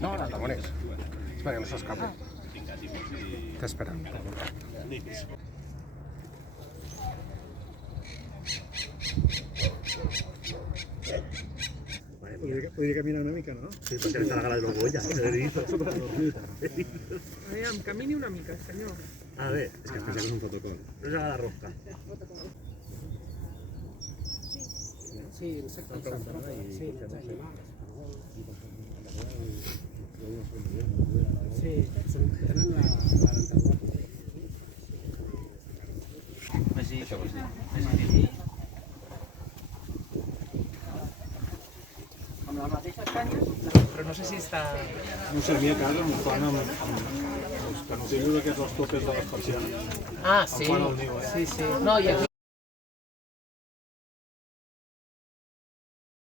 No, no, Tamonés. Espera, que no s'escapi. T'he esperat. Podria caminar una mica, no? Sí, perquè està la gala de los Goya. Aviam, camini una mica, senyor. A ver, És que es pensa que és un protocol. no se haga la rosca. Sí, no sé com s'ha sí, sí, tenen la dentadura. Amb les mateixes canyes, però no sé si està... No sé, a mi a casa em fan amb els canutillos aquests, els topes de les persianes. Ah, sí, Em fan el niu, sí, sí. No, i aquí